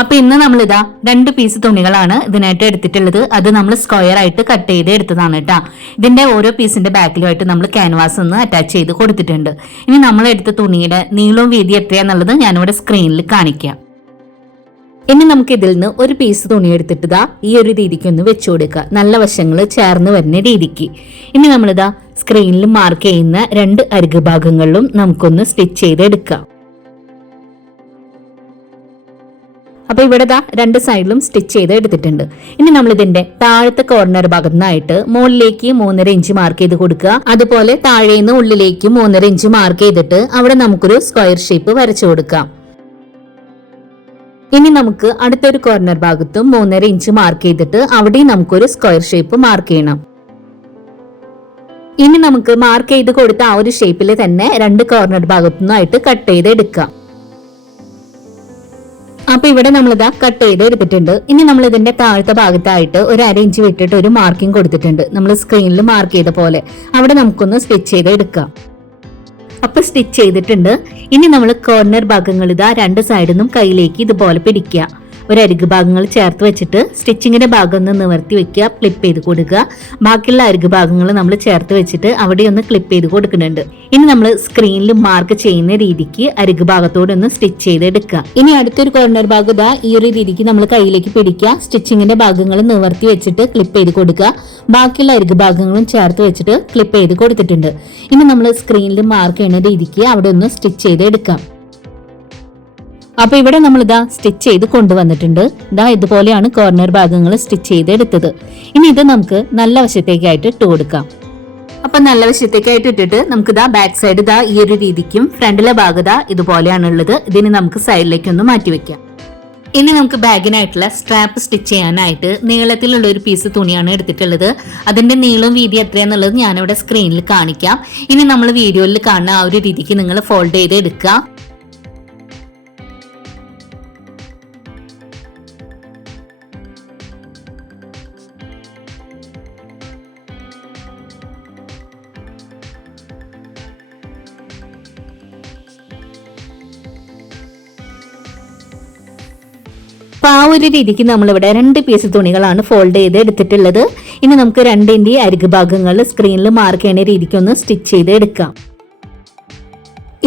അപ്പൊ ഇന്ന് നമ്മൾ ഇതാ രണ്ട് പീസ് തുണികളാണ് ഇതിനായിട്ട് എടുത്തിട്ടുള്ളത്. അത് നമ്മൾ സ്ക്വയർ ആയിട്ട് കട്ട് ചെയ്ത് എടുത്തതാണ് കേട്ടോ ഇതിന്റെ ഓരോ പീസിന്റെ ബാക്കിലുമായിട്ട് നമ്മൾ ക്യാൻവാസ് ഒന്ന് അറ്റാച്ച് ചെയ്ത് കൊടുത്തിട്ടുണ്ട്. ഇനി നമ്മൾ എടുത്ത തുണിയുടെ നീളവും വീതി എത്രയാന്നുള്ളത് ഞാനിവിടെ സ്ക്രീനിൽ കാണിക്കാം. ഇനി നമുക്ക് ഇതിൽ നിന്ന് ഒരു പീസ് തുണി എടുത്തിട്ട് ഈ ഒരു രീതിക്ക് ഒന്ന് വെച്ചു കൊടുക്കുക നല്ല വശങ്ങൾ ചേർന്ന് വരുന്ന രീതിക്ക്. ഇനി നമ്മളിതാ സ്ക്രീനിൽ മാർക്ക് ചെയ്യുന്ന രണ്ട് അരികു ഭാഗങ്ങളിലും നമുക്കൊന്ന് സ്റ്റിച്ച് ചെയ്ത് എടുക്കാം. അപ്പൊ ഇവിടെ ദാ രണ്ട് സൈഡിലും സ്റ്റിച്ച് ചെയ്ത് എടുത്തിട്ടുണ്ട്. ഇനി നമ്മൾ ഇതിന്റെ താഴത്തെ കോർണർ ഭാഗത്തുനിന്നായിട്ട് മുകളിലേക്ക് മൂന്നര ഇഞ്ച് മാർക്ക് ചെയ്ത് കൊടുക്കുക. അതുപോലെ താഴെ നിന്ന് ഉള്ളിലേക്ക് മൂന്നര ഇഞ്ച് മാർക്ക് ചെയ്തിട്ട് അവിടെ നമുക്കൊരു സ്ക്വയർ ഷേപ്പ് വരച്ചു കൊടുക്കാം. ഇനി നമുക്ക് അടുത്തൊരു കോർണർ ഭാഗത്തും മൂന്നര ഇഞ്ച് മാർക്ക് ചെയ്തിട്ട് അവിടെയും നമുക്കൊരു സ്ക്വയർ ഷേപ്പ് മാർക്ക് ചെയ്യണം. ഇനി നമുക്ക് മാർക്ക് ചെയ്ത് കൊടുത്ത ആ ഒരു ഷേപ്പിൽ തന്നെ രണ്ട് കോർണർ ഭാഗത്തുനിന്നായിട്ട് കട്ട് ചെയ്ത് എടുക്കാം അപ്പൊ ഇവിടെ നമ്മൾ ഇതാ കട്ട് ചെയ്ത് എടുത്തിട്ടുണ്ട്. ഇനി നമ്മൾ ഇതിന്റെ താഴത്തെ ഭാഗത്തായിട്ട് ഒരു അര ഇഞ്ച് വിട്ടിട്ട് ഒരു മാർക്കിംഗ് കൊടുത്തിട്ടുണ്ട്. നമ്മൾ സ്ക്രീനിൽ മാർക്ക് ചെയ്ത പോലെ. അവിടെ നമുക്കൊന്ന് സ്റ്റിച്ച് ചെയ്ത് എടുക്കാം. അപ്പൊ സ്റ്റിച്ച് ചെയ്തിട്ടുണ്ട്. ഇനി നമ്മൾ കോർണർ ഭാഗങ്ങൾ ഇതാ രണ്ട് സൈഡിൽ നിന്നും കയ്യിലേക്ക് ഇതുപോലെ പിടിക്കുക. ഒരു അരികു ഭാഗങ്ങൾ ചേർത്ത് വെച്ചിട്ട് സ്റ്റിച്ചിങ്ങിന്റെ ഭാഗം ഒന്ന് നിവർത്തി വെക്കുക ക്ലിപ്പ് ചെയ്ത് കൊടുക്കുക. ബാക്കിയുള്ള അരികു ഭാഗങ്ങൾ നമ്മൾ ചേർത്ത് വെച്ചിട്ട് അവിടെ ഒന്ന് ക്ലിപ്പ് ചെയ്ത് കൊടുക്കുന്നുണ്ട്. ഇനി നമ്മൾ സ്ക്രീനിൽ മാർക്ക് ചെയ്യുന്ന രീതിക്ക് അരികു ഭാഗത്തോട് ഒന്ന് സ്റ്റിച്ച് ചെയ്ത് എടുക്കുക ഇനി അടുത്തൊരു കോർണർ ഭാഗം ഇതാ ഈ ഒരു രീതിക്ക് നമ്മൾ കയ്യിലേക്ക് പിടിക്കുക. സ്റ്റിച്ചിങ്ങിന്റെ ഭാഗങ്ങൾ നിവർത്തി വെച്ചിട്ട് ക്ലിപ്പ് ചെയ്ത് കൊടുക്കുക. ബാക്കിയുള്ള അരികു ഭാഗങ്ങളും ചേർത്ത് വെച്ചിട്ട് ക്ലിപ്പ് ചെയ്ത് കൊടുത്തിട്ടുണ്ട്. ഇനി നമ്മൾ സ്ക്രീനിൽ മാർക്ക് ചെയ്യുന്ന രീതിക്ക് അവിടെ ഒന്ന് സ്റ്റിച്ച് ചെയ്ത് എടുക്കാം അപ്പൊ ഇവിടെ നമ്മൾ ഇതാ സ്റ്റിച്ച് ചെയ്ത് കൊണ്ടുവന്നിട്ടുണ്ട്. ഇതാ ഇതുപോലെയാണ് കോർണർ ഭാഗങ്ങൾ സ്റ്റിച്ച് ചെയ്ത് എടുത്തത് ഇനി ഇത് നമുക്ക് നല്ല വശത്തേക്കായിട്ട് ഇട്ട് കൊടുക്കാം. അപ്പൊ നല്ല വശത്തേക്കായിട്ട് ഇട്ടിട്ട് നമുക്ക് ഇതാ ബാക്ക് സൈഡ് ഇതാ ഈ ഒരു രീതിക്കും ഫ്രണ്ടിലെ ഭാഗത ഇതുപോലെയാണ് ഉള്ളത് ഇതിന് നമുക്ക് സൈഡിലേക്ക് ഒന്ന് മാറ്റി വെക്കാം. ഇനി നമുക്ക് ബാഗിനായിട്ടുള്ള സ്ട്രാപ്പ് സ്റ്റിച്ച് ചെയ്യാനായിട്ട് നീളത്തിലുള്ള ഒരു പീസ് തുണിയാണ് എടുത്തിട്ടുള്ളത്. അതിന്റെ നീളവും വീതി എത്രയാന്നുള്ളത് ഞാനിവിടെ സ്ക്രീനിൽ കാണിക്കാം. ഇനി നമ്മൾ വീഡിയോയിൽ കാണുന്ന ആ ഒരു രീതിക്ക് നിങ്ങൾ ഫോൾഡ് ചെയ്ത് എടുക്കുക അപ്പൊ ആ ഒരു രീതിക്ക് നമ്മളിവിടെ രണ്ട് പീസ് തുണികളാണ് ഫോൾഡ് ചെയ്ത് എടുത്തിട്ടുള്ളത്. ഇനി നമുക്ക് രണ്ടിന്റെ അരികു ഭാഗങ്ങൾ സ്ക്രീനിൽ മാർക്ക് ചെയ്യുന്ന രീതിക്ക് ഒന്ന് സ്റ്റിച്ച് ചെയ്ത് എടുക്കാം.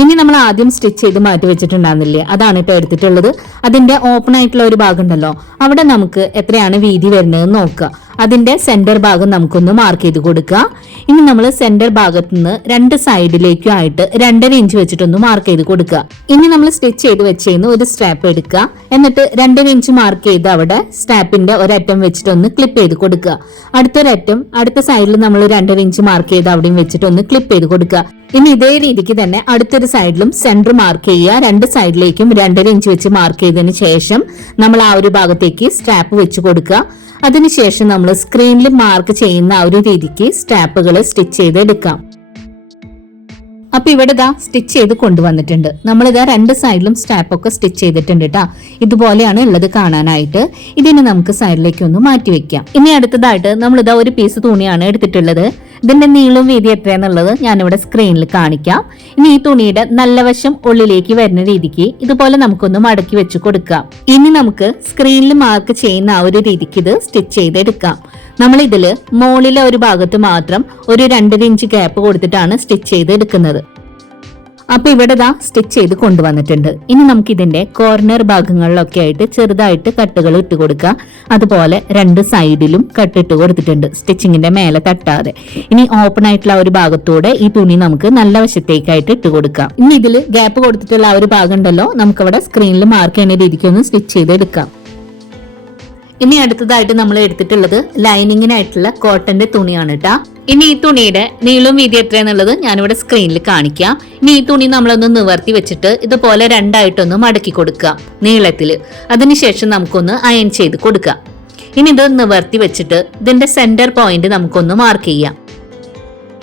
ഇനി നമ്മൾ ആദ്യം സ്റ്റിച്ച് ചെയ്ത് മാറ്റി വെച്ചിട്ടുണ്ടാകുന്നില്ലേ അതാണ് ഇപ്പോൾ എടുത്തിട്ടുള്ളത്. അതിന്റെ ഓപ്പൺ ആയിട്ടുള്ള ഒരു ഭാഗം ഉണ്ടല്ലോ അവിടെ നമുക്ക് എത്രയാണ് വീതി വരുന്നത് നോക്കുക. അതിന്റെ സെന്റർ ഭാഗം നമുക്കൊന്ന് മാർക്ക് ചെയ്ത് കൊടുക്കുക. ഇനി നമ്മൾ സെന്റർ ഭാഗത്ത് നിന്ന് രണ്ട് സൈഡിലേക്കും ആയിട്ട് രണ്ടര ഇഞ്ച് വെച്ചിട്ടൊന്ന് മാർക്ക് ചെയ്ത് കൊടുക്കുക. ഇനി നമ്മൾ സ്റ്റിച്ച് ചെയ്ത് വെച്ചിരുന്ന ഒരു സ്ട്രാപ്പ് എടുക്കുക. എന്നിട്ട് രണ്ടര ഇഞ്ച് മാർക്ക് ചെയ്ത് അവിടെ സ്ട്രാപ്പിന്റെ ഒരറ്റം വെച്ചിട്ടൊന്ന് ക്ലിപ്പ് ചെയ്ത് കൊടുക്കുക. അടുത്തൊരറ്റം അടുത്ത സൈഡിൽ നമ്മൾ രണ്ടര ഇഞ്ച് മാർക്ക് ചെയ്ത് അവിടെയും വെച്ചിട്ടൊന്ന് ക്ലിപ്പ് ചെയ്ത് കൊടുക്കുക. ഇനി ഇതേ രീതിക്ക് തന്നെ അടുത്തൊരു സൈഡിലും സെന്റർ മാർക്ക് ചെയ്യുക. രണ്ട് സൈഡിലേക്കും രണ്ടര ഇഞ്ച് വെച്ച് മാർക്ക് ചെയ്തതിന് ശേഷം നമ്മൾ ആ ഒരു ഭാഗത്തേക്ക് സ്റ്റാപ്പ് വെച്ച് കൊടുക്കുക. അതിനുശേഷം നമ്മൾ സ്ക്രീനിൽ മാർക്ക് ചെയ്യുന്ന ആ ഒരു രീതിക്ക് സ്ട്രാപ്പുകൾ സ്റ്റിച്ച് ചെയ്ത് എടുക്കാം അപ്പൊ ഇവിടെ ഇതാ സ്റ്റിച്ച് ചെയ്ത് കൊണ്ടുവന്നിട്ടുണ്ട്. നമ്മൾ ഇതാ രണ്ട് സൈഡിലും സ്റ്റാപ്പ് ഒക്കെ സ്റ്റിച്ച് ചെയ്തിട്ടുണ്ട് കേട്ടാ ഇതുപോലെയാണ് ഉള്ളത് കാണാനായിട്ട്. ഇതിനെ നമുക്ക് സൈഡിലേക്ക് ഒന്ന് മാറ്റി വെക്കാം. ഇനി അടുത്തതായിട്ട് നമ്മൾ നമ്മളിതാ ഒരു പീസ് തുണിയാണ് എടുത്തിട്ടുള്ളത്. ഇതിന്റെ നീളവും വീതി എത്രയാന്നുള്ളത് ഞാനിവിടെ സ്ക്രീനിൽ കാണിക്കാം. ഇനി ഈ തുണിയുടെ നല്ല വശം ഉള്ളിലേക്ക് വരുന്ന രീതിക്ക് ഇതുപോലെ നമുക്കൊന്ന് മടക്കി വെച്ച് കൊടുക്കാം. ഇനി നമുക്ക് സ്ക്രീനിൽ മാർക്ക് ചെയ്യുന്ന ആ ഒരു രീതിക്ക് ഇത് സ്റ്റിച്ച് ചെയ്തെടുക്കാം. നമ്മൾ ഇതിൽ മുകളിലെ ഒരു ഭാഗത്ത് മാത്രം ഒരു രണ്ടര ഇഞ്ച് ഗ്യാപ്പ് കൊടുത്തിട്ടാണ് സ്റ്റിച്ച് ചെയ്ത് എടുക്കുന്നത് അപ്പൊ ഇവിടെ ദാ സ്റ്റിച്ച് ചെയ്ത് കൊണ്ടുവന്നിട്ടുണ്ട്. ഇനി നമുക്ക് ഇതിന്റെ കോർണർ ഭാഗങ്ങളിലൊക്കെ ആയിട്ട് ചെറുതായിട്ട് കട്ടുകൾ ഇട്ട് കൊടുക്കുക. അതുപോലെ രണ്ട് സൈഡിലും കട്ടിട്ട് കൊടുത്തിട്ടുണ്ട്. സ്റ്റിച്ചിങ്ങിന്റെ മേലെ തട്ടാതെ. ഇനി ഓപ്പൺ ആയിട്ടുള്ള ഒരു ഭാഗത്തൂടെ ഈ തുണി നമുക്ക് നല്ല വശത്തേക്കായിട്ട് ഇട്ട് കൊടുക്കാം. ഇനി ഇതിൽ ഗ്യാപ്പ് കൊടുത്തിട്ടുള്ള ആ ഒരു ഭാഗം ഉണ്ടല്ലോ നമുക്കവിടെ സ്ക്രീനിൽ മാർക്ക് ചെയ്യുന്ന രീതിക്ക് ഒന്ന് സ്റ്റിച്ച് ചെയ്തെടുക്കാം. ഇനി അടുത്തതായിട്ട് നമ്മൾ എടുത്തിട്ടുള്ളത് ലൈനിങ്ങിനായിട്ടുള്ള കോട്ടന്റെ തുണിയാണ് കേട്ടാ ഇനി ഈ തുണിയുടെ നീളം വീതി എത്രയാന്നുള്ളത് ഞാനിവിടെ സ്ക്രീനിൽ കാണിക്കാം. ഇനി ഈ തുണി നമ്മളൊന്ന് നിവർത്തി വെച്ചിട്ട് ഇതുപോലെ രണ്ടായിട്ടൊന്ന് മടക്കി കൊടുക്കുക നീളത്തിൽ അതിനുശേഷം നമുക്കൊന്ന് അയൺ ചെയ്ത് കൊടുക്കാം ഇനി ഇത് നിവർത്തി വെച്ചിട്ട് ഇതിന്റെ സെന്റർ പോയിന്റ് നമുക്കൊന്ന് മാർക്ക് ചെയ്യാം.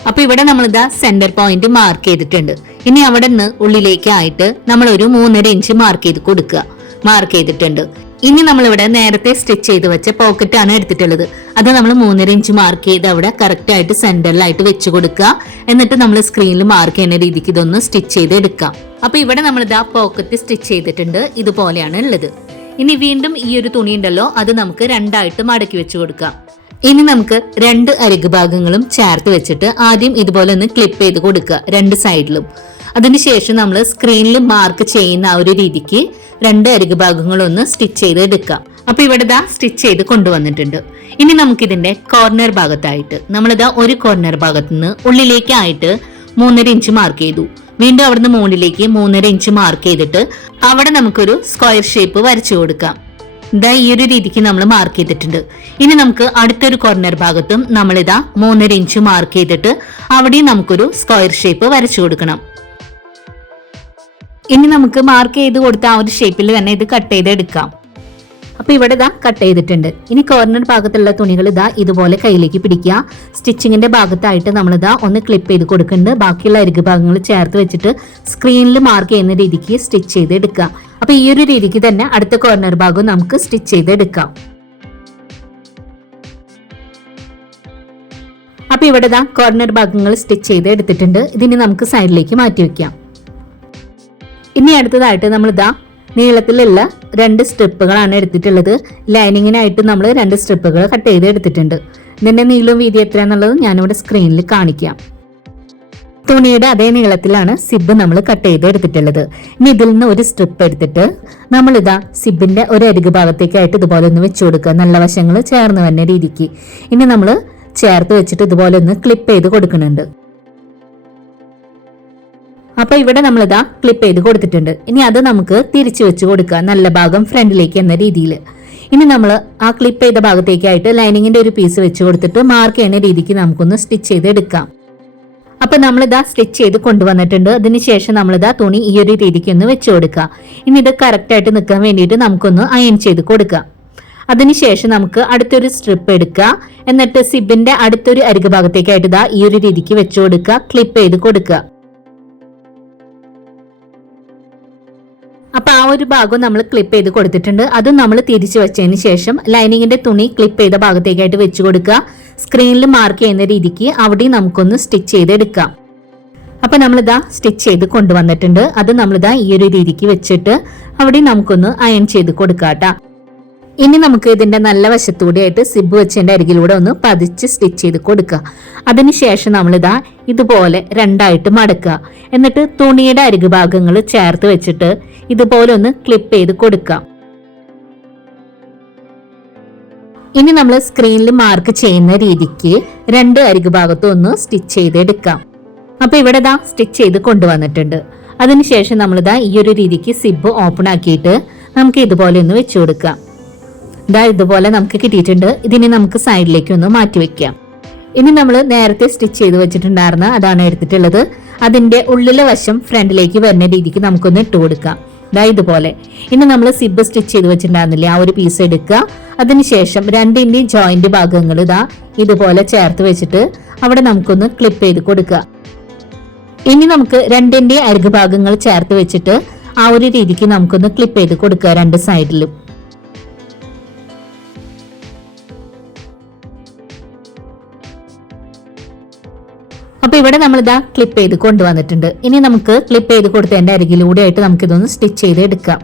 അപ്പൊ ഇവിടെ നമ്മൾ ഇതാ സെന്റർ പോയിന്റ് മാർക്ക് ചെയ്തിട്ടുണ്ട്. ഇനി അവിടെ നിന്ന് ഉള്ളിലേക്കായിട്ട് നമ്മൾ ഒരു മൂന്നര ഇഞ്ച് മാർക്ക് ചെയ്ത് കൊടുക്കുക. മാർക്ക് ചെയ്തിട്ടുണ്ട്. ഇനി നമ്മളിവിടെ നേരത്തെ സ്റ്റിച്ച് ചെയ്ത് വെച്ച പോക്കറ്റ് ആണ് എടുത്തിട്ടുള്ളത്. അത് നമ്മൾ മൂന്നര ഇഞ്ച് മാർക്ക് ചെയ്ത് അവിടെ കറക്റ്റ് ആയിട്ട് സെന്ററിലായിട്ട് വെച്ച് കൊടുക്കുക. എന്നിട്ട് നമ്മൾ സ്ക്രീനിൽ മാർക്ക് ചെയ്യുന്ന രീതിക്ക് ഇതൊന്ന് സ്റ്റിച്ച് ചെയ്ത് എടുക്കാം അപ്പൊ ഇവിടെ നമ്മൾ ഇതാ പോക്കറ്റ് സ്റ്റിച്ച് ചെയ്തിട്ടുണ്ട്. ഇതുപോലെയാണ് ഉള്ളത്. ഇനി വീണ്ടും ഈ ഒരു തുണി ഉണ്ടല്ലോ അത് നമുക്ക് രണ്ടായിട്ട് മടക്കി വെച്ച് കൊടുക്കാം. ഇനി നമുക്ക് രണ്ട് അരിക് ഭാഗങ്ങളും ചേർത്ത് വെച്ചിട്ട് ആദ്യം ഇതുപോലെ ഒന്ന് ക്ലിപ്പ് ചെയ്ത് കൊടുക്കുക രണ്ട് സൈഡിലും അതിനുശേഷം നമ്മൾ സ്ക്രീനിൽ മാർക്ക് ചെയ്യുന്ന ആ ഒരു രീതിക്ക് രണ്ട് അരിക് ഭാഗങ്ങളൊന്ന് സ്റ്റിച്ച് ചെയ്ത് എടുക്കാം അപ്പൊ ഇവിടെ ദാ സ്റ്റിച്ച് ചെയ്ത് കൊണ്ടുവന്നിട്ടുണ്ട്. ഇനി നമുക്കിതിന്റെ കോർണർ ഭാഗത്തായിട്ട് നമ്മളിതാ ഒരു കോർണർ ഭാഗത്ത് നിന്ന് ഉള്ളിലേക്കായിട്ട് മൂന്നര ഇഞ്ച് മാർക്ക് ചെയ്തു. വീണ്ടും അവിടുന്ന് മുകളിലേക്ക് മൂന്നര ഇഞ്ച് മാർക്ക് ചെയ്തിട്ട് അവിടെ നമുക്കൊരു സ്ക്വയർ ഷേപ്പ് വരച്ചു കൊടുക്കാം. ഇതാ ഈ ഒരു രീതിക്ക് നമ്മൾ മാർക്ക് ചെയ്തിട്ടുണ്ട്. ഇനി നമുക്ക് അടുത്തൊരു കോർണർ ഭാഗത്തും നമ്മളിതാ മൂന്നര ഇഞ്ച് മാർക്ക് ചെയ്തിട്ട് അവിടെയും നമുക്കൊരു സ്ക്വയർ ഷേപ്പ് വരച്ചു കൊടുക്കണം. ഇനി നമുക്ക് മാർക്ക് ചെയ്ത് കൊടുത്ത ആ ഒരു ഷേപ്പിൽ തന്നെ ഇത് കട്ട് ചെയ്ത് എടുക്കാം അപ്പൊ ഇവിടെ ഇതാ കട്ട് ചെയ്തിട്ടുണ്ട്. ഇനി കോർണർ ഭാഗത്തുള്ള തുണികൾ ഇതാ ഇതുപോലെ കയ്യിലേക്ക് പിടിക്കുക. സ്റ്റിച്ചിങ്ങിന്റെ ഭാഗത്തായിട്ട് നമ്മൾ ഇതാ ഒന്ന് ക്ലിപ്പ് ചെയ്ത് കൊടുക്കുന്നുണ്ട്. ബാക്കിയുള്ള അരികു ഭാഗങ്ങൾ ചേർത്ത് വെച്ചിട്ട് സ്ക്രീനിൽ മാർക്ക് ചെയ്യുന്ന രീതിക്ക് സ്റ്റിച്ച് ചെയ്ത് എടുക്കുക അപ്പൊ ഈ ഒരു രീതിക്ക് തന്നെ അടുത്ത കോർണർ ഭാഗം നമുക്ക് സ്റ്റിച്ച് ചെയ്ത് എടുക്കാം അപ്പൊ ഇവിടെ ഇതാ കോർണർ ഭാഗങ്ങൾ സ്റ്റിച്ച് ചെയ്ത് എടുത്തിട്ടുണ്ട് ഇതിന് നമുക്ക് സൈഡിലേക്ക് മാറ്റി വെക്കാം. ഇനി അടുത്തതായിട്ട് നമ്മൾ ഇതാ നീളത്തിലുള്ള രണ്ട് സ്ട്രിപ്പുകളാണ് എടുത്തിട്ടുള്ളത്. ലൈനിങ്ങിനായിട്ട് നമ്മൾ രണ്ട് സ്ട്രിപ്പുകൾ കട്ട് ചെയ്ത് എടുത്തിട്ടുണ്ട്. ഇതിന്റെ നീളവും വീതി എത്രയാന്നുള്ളത് ഞാനിവിടെ സ്ക്രീനിൽ കാണിക്കാം. തുണിയുടെ അതേ നീളത്തിലാണ് സിബ് നമ്മൾ കട്ട് ചെയ്ത് എടുത്തിട്ടുള്ളത്. ഇനി ഇതിൽ നിന്ന് ഒരു സ്ട്രിപ്പ് എടുത്തിട്ട് നമ്മളിതാ സിബിന്റെ ഒരു അരികു ഭാഗത്തേക്കായിട്ട് ഇതുപോലെ ഒന്ന് വെച്ചു കൊടുക്കുക. നല്ല വശങ്ങൾ ചേർന്ന് വരുന്ന രീതിക്ക്. ഇനി നമ്മൾ ചേർത്ത് വെച്ചിട്ട് ഇതുപോലെ ഒന്ന് ക്ലിപ്പ് ചെയ്ത് കൊടുക്കുന്നുണ്ട്. അപ്പൊ ഇവിടെ നമ്മളിതാ ക്ലിപ്പ് ചെയ്ത് കൊടുത്തിട്ടുണ്ട്. ഇനി അത് നമുക്ക് തിരിച്ചു വെച്ച് കൊടുക്കുക. നല്ല ഭാഗം ഫ്രണ്ടിലേക്ക് എന്ന രീതിയിൽ. ഇനി നമ്മൾ ആ ക്ലിപ്പ് ചെയ്ത ഭാഗത്തേക്കായിട്ട് ലൈനിങ്ങിന്റെ ഒരു പീസ് വെച്ച് കൊടുത്തിട്ട് മാർക്ക് ചെയ്യുന്ന രീതിക്ക് നമുക്കൊന്ന് സ്റ്റിച്ച് ചെയ്ത് എടുക്കാം. അപ്പൊ നമ്മളിതാ സ്റ്റിച്ച് ചെയ്ത് കൊണ്ടുവന്നിട്ടുണ്ട്. അതിനുശേഷം നമ്മളിതാ തുണി ഈ ഒരു രീതിക്ക് ഒന്ന് വെച്ച് കൊടുക്കുക. ഇനി ഇത് കറക്റ്റ് ആയിട്ട് നിൽക്കാൻ വേണ്ടിയിട്ട് നമുക്കൊന്ന് അയൺ ചെയ്ത് കൊടുക്കാം അതിനുശേഷം നമുക്ക് അടുത്തൊരു സ്ട്രിപ്പ് എടുക്കുക. എന്നിട്ട് സിബിന്റെ അടുത്തൊരു അരികു ഭാഗത്തേക്കായിട്ട് ഇതാ ഈ ഒരു രീതിക്ക് വെച്ച് കൊടുക്കുക. ക്ലിപ്പ് ചെയ്ത് കൊടുക്കുക. ഒരു ഭാഗം നമ്മൾ ക്ലിപ്പ് ചെയ്ത് കൊടുത്തിട്ടുണ്ട്. അത് നമ്മൾ തിരിച്ചു വെച്ചതിന് ശേഷം ലൈനിങ്ങിന്റെ തുണി ക്ലിപ്പ് ചെയ്ത ഭാഗത്തേക്കായിട്ട് വെച്ചു കൊടുക്കുക. സ്ക്രീനിൽ മാർക്ക് ചെയ്യുന്ന രീതിക്ക് അവിടെ നമുക്കൊന്ന് സ്റ്റിച്ച് ചെയ്തെടുക്കാം. അപ്പൊ നമ്മളിതാ സ്റ്റിച്ച് ചെയ്ത് കൊണ്ടുവന്നിട്ടുണ്ട്. അത് നമ്മളിതാ ഈ ഒരു രീതിക്ക് വെച്ചിട്ട് അവിടെ നമുക്കൊന്ന് അയൺ ചെയ്ത് കൊടുക്കാട്ടാ. ഇനി നമുക്ക് ഇതിന്റെ നല്ല വശത്തൂടെ ആയിട്ട് സിബ് വെച്ചതിന്റെ അരികിലൂടെ ഒന്ന് പതിച്ച് സ്റ്റിച്ച് ചെയ്ത് കൊടുക്കുക. അതിനുശേഷം നമ്മളിതാ ഇതുപോലെ രണ്ടായിട്ട് മടക്കുക. എന്നിട്ട് തുണിയുടെ അരികു ഭാഗങ്ങൾ ചേർത്ത് വെച്ചിട്ട് ഇതുപോലെ ഒന്ന് ക്ലിപ്പ് ചെയ്ത് കൊടുക്കാം ഇനി നമ്മൾ സ്ക്രീനിൽ മാർക്ക് ചെയ്യുന്ന രീതിക്ക് രണ്ട് അരികു ഭാഗത്തും ഒന്ന് സ്റ്റിച്ച് ചെയ്തെടുക്കാം അപ്പൊ ഇവിടെ ഇതാ സ്റ്റിച്ച് ചെയ്ത് കൊണ്ടുവന്നിട്ടുണ്ട്. അതിനുശേഷം നമ്മളിതാ ഈ ഒരു രീതിക്ക് സിബ് ഓപ്പൺ ആക്കിയിട്ട് നമുക്ക് ഇതുപോലെ ഒന്ന് വെച്ചു കൊടുക്കാം. ഇതാ ഇതുപോലെ നമുക്ക് കിട്ടിയിട്ടുണ്ട്. ഇതിനെ നമുക്ക് സൈഡിലേക്ക് ഒന്ന് മാറ്റി വെക്കാം. ഇനി നമ്മൾ നേരത്തെ സ്റ്റിച്ച് ചെയ്ത് വെച്ചിട്ടുണ്ടായിരുന്ന അതാണ് എടുത്തിട്ടുള്ളത്. അതിന്റെ ഉള്ളിലെ വശം ഫ്രണ്ടിലേക്ക് വരുന്ന രീതിക്ക് നമുക്കൊന്ന് ഇട്ട് കൊടുക്കാം. ഇതാ ഇതുപോലെ. ഇനി നമ്മൾ സിബ് സ്റ്റിച്ച് ചെയ്ത് വെച്ചിട്ടുണ്ടായിരുന്നില്ലേ ആ ഒരു പീസ് എടുക്കുക. അതിനുശേഷം രണ്ടിന്റെ ജോയിന്റ് ഭാഗങ്ങൾ ഇതാ ഇതുപോലെ ചേർത്ത് വെച്ചിട്ട് അവിടെ നമുക്കൊന്ന് ക്ലിപ്പ് ചെയ്ത് കൊടുക്കുക. ഇനി നമുക്ക് രണ്ടിന്റെ അരികു ഭാഗങ്ങൾ ചേർത്ത് വെച്ചിട്ട് ആ ഒരു രീതിക്ക് നമുക്കൊന്ന് ക്ലിപ്പ് ചെയ്ത് കൊടുക്കുക രണ്ട് സൈഡിലും അപ്പൊ ഇവിടെ നമ്മൾ ഇതാ ക്ലിപ്പ് ചെയ്ത് കൊണ്ടുവന്നിട്ടുണ്ട്. ഇനി നമുക്ക് ക്ലിപ്പ് ചെയ്ത് കൊടുത്തതിന്റെ അരികിലൂടെ ആയിട്ട് നമുക്ക് ഇതൊന്ന് സ്റ്റിച്ച് ചെയ്ത് എടുക്കാം.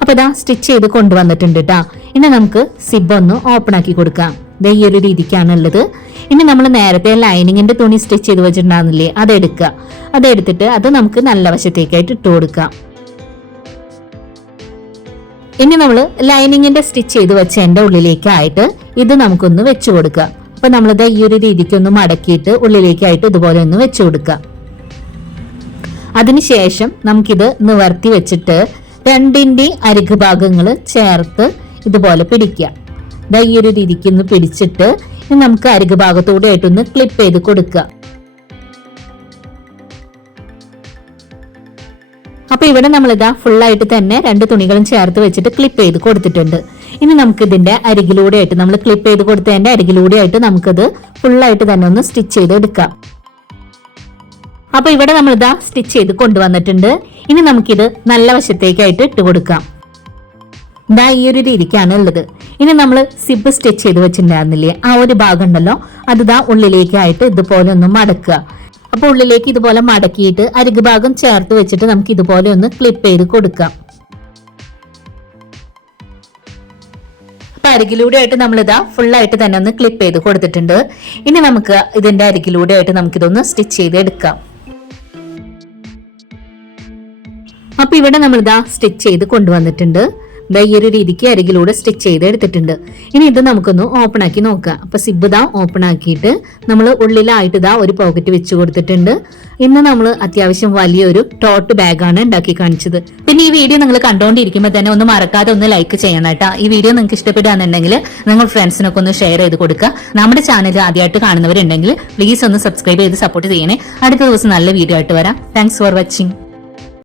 അപ്പൊ ഇതാ സ്റ്റിച്ച് ചെയ്ത് കൊണ്ടുവന്നിട്ടുണ്ട് കേട്ടാ ഇനി നമുക്ക് സിബ് ഒന്ന് ഓപ്പൺ ആക്കി കൊടുക്കാം. ദേ ഈ ഒരു രീതിക്കാണ് ഉള്ളത് ഇനി നമ്മൾ നേരത്തെ ലൈനിങ്ങിന്റെ തുണി സ്റ്റിച്ച് ചെയ്ത് വെച്ചിട്ടുണ്ടാകുന്നില്ലേ അതെടുക്കുക അതെടുത്തിട്ട് അത് നമുക്ക് നല്ല വശത്തേക്കായിട്ട് ഇട്ട് കൊടുക്കാം. ഇനി നമ്മൾ ലൈനിങ്ങിന്റെ സ്റ്റിച്ച് ചെയ്ത് വെച്ചതിന്റെ ഉള്ളിലേക്കായിട്ട് ഇത് നമുക്കൊന്ന് വെച്ചു കൊടുക്കാം അപ്പൊ നമ്മളിത് ഈ ഒരു രീതിക്ക് ഒന്ന് മടക്കിയിട്ട് ഉള്ളിലേക്കായിട്ട് ഇതുപോലെ ഒന്ന് വെച്ചു കൊടുക്കാം. അതിനുശേഷം നമുക്കിത് നിവർത്തി വെച്ചിട്ട് രണ്ടിന്റെ അരികു ഭാഗങ്ങൾ ചേർത്ത് ഇതുപോലെ പിടിക്കുക ദാ ഈ ഒരു രീതിക്ക് ഒന്ന് പിടിച്ചിട്ട് നമുക്ക് അരികു ഭാഗത്തൂടെ ആയിട്ടൊന്ന് ക്ലിപ്പ് ചെയ്ത് കൊടുക്കുക അപ്പൊ ഇവിടെ നമ്മളിതാ ഇതാ ഫുള്ളായിട്ട് തന്നെ രണ്ട് തുണികളും ചേർത്ത് വെച്ചിട്ട് ക്ലിപ്പ് ചെയ്ത് കൊടുത്തിട്ടുണ്ട്. ഇനി നമുക്ക് ഇതിന്റെ അരികിലൂടെ ആയിട്ട് നമ്മൾ ക്ലിപ്പ് ചെയ്ത് കൊടുത്തതിന്റെ അരികിലൂടെ ആയിട്ട് നമുക്കത് ഫുള്ളായിട്ട് തന്നെ ഒന്ന് സ്റ്റിച്ച് ചെയ്ത് എടുക്കാം അപ്പൊ ഇവിടെ നമ്മൾ ഇതാ സ്റ്റിച്ച് ചെയ്ത് കൊണ്ടുവന്നിട്ടുണ്ട്. ഇനി നമുക്കിത് നല്ല വശത്തേക്കായിട്ട് ഇട്ട് കൊടുക്കാം. ഇതാ ഈ ഒരു രീതിക്കാണ് ഉള്ളത്. ഇനി നമ്മൾ സിബ് സ്റ്റിച്ച് ചെയ്ത് വെച്ചിട്ടുണ്ടായിരുന്നില്ലേ? ആ ഒരു ഭാഗം ഉണ്ടല്ലോ അത് ഇതാ ഉള്ളിലേക്കായിട്ട് ഇതുപോലെ ഒന്ന് മടക്കുക. അപ്പൊ ഉള്ളിലേക്ക് ഇതുപോലെ മടക്കിയിട്ട് അരികുഭാഗം ചേർത്ത് വെച്ചിട്ട് നമുക്ക് ഇതുപോലെ ഒന്ന് ക്ലിപ്പ് ചെയ്ത് കൊടുക്കാം. അരികിലൂടെ ആയിട്ട് ഫുൾ ആയിട്ട് തന്നെ ഒന്ന് ക്ലിപ്പ് ചെയ്ത് കൊടുത്തിട്ടുണ്ട്. ഇനി നമുക്ക് ഇതിന്റെ അരികിലൂടെ ആയിട്ട് നമുക്കിതൊന്ന് സ്റ്റിച്ച് ചെയ്ത് എടുക്കാം. അപ്പൊ ഇവിടെ നമ്മളിതാ സ്റ്റിച്ച് ചെയ്ത് കൊണ്ടുവന്നിട്ടുണ്ട്. ദാ ഈ ഒരു രീതിക്ക് അരികിലൂടെ സ്റ്റിച്ച് ചെയ്ത് എടുത്തിട്ടുണ്ട് ഇനി ഇത് നമുക്കൊന്ന് ഓപ്പൺ ആക്കി നോക്കാം അപ്പൊ സിബ് ദാ ഓപ്പൺ ആക്കിയിട്ട് നമ്മൾ ഉള്ളിലായിട്ട് ഇതാ ഒരു പോക്കറ്റ് വെച്ച് കൊടുത്തിട്ടുണ്ട്. ഇന്ന് നമ്മൾ അത്യാവശ്യം വലിയൊരു ടോട്ട് ബാഗാണ് ഉണ്ടാക്കി കാണിച്ചത്. പിന്നെ ഈ വീഡിയോ നിങ്ങൾ കണ്ടുകൊണ്ടിരിക്കുമ്പോൾ തന്നെ ഒന്ന് മറക്കാതെ ഒന്ന് ലൈക്ക് ചെയ്യണം കേട്ടോ. ഈ വീഡിയോ നിങ്ങൾക്ക് ഇഷ്ടപ്പെടുകയാണെന്നുണ്ടെങ്കിൽ നിങ്ങൾ ഫ്രണ്ട്സിനൊക്കെ ഒന്ന് ഷെയർ ചെയ്ത് കൊടുക്കുക. നമ്മുടെ ചാനൽ ആദ്യമായിട്ട് കാണുന്നവരുണ്ടെങ്കിൽ പ്ലീസ് ഒന്ന് സബ്സ്ക്രൈബ് ചെയ്ത് സപ്പോർട്ട് ചെയ്യണേ. അടുത്ത ദിവസം നല്ല വീഡിയോ ആയിട്ട് വരാം. Thanks for watching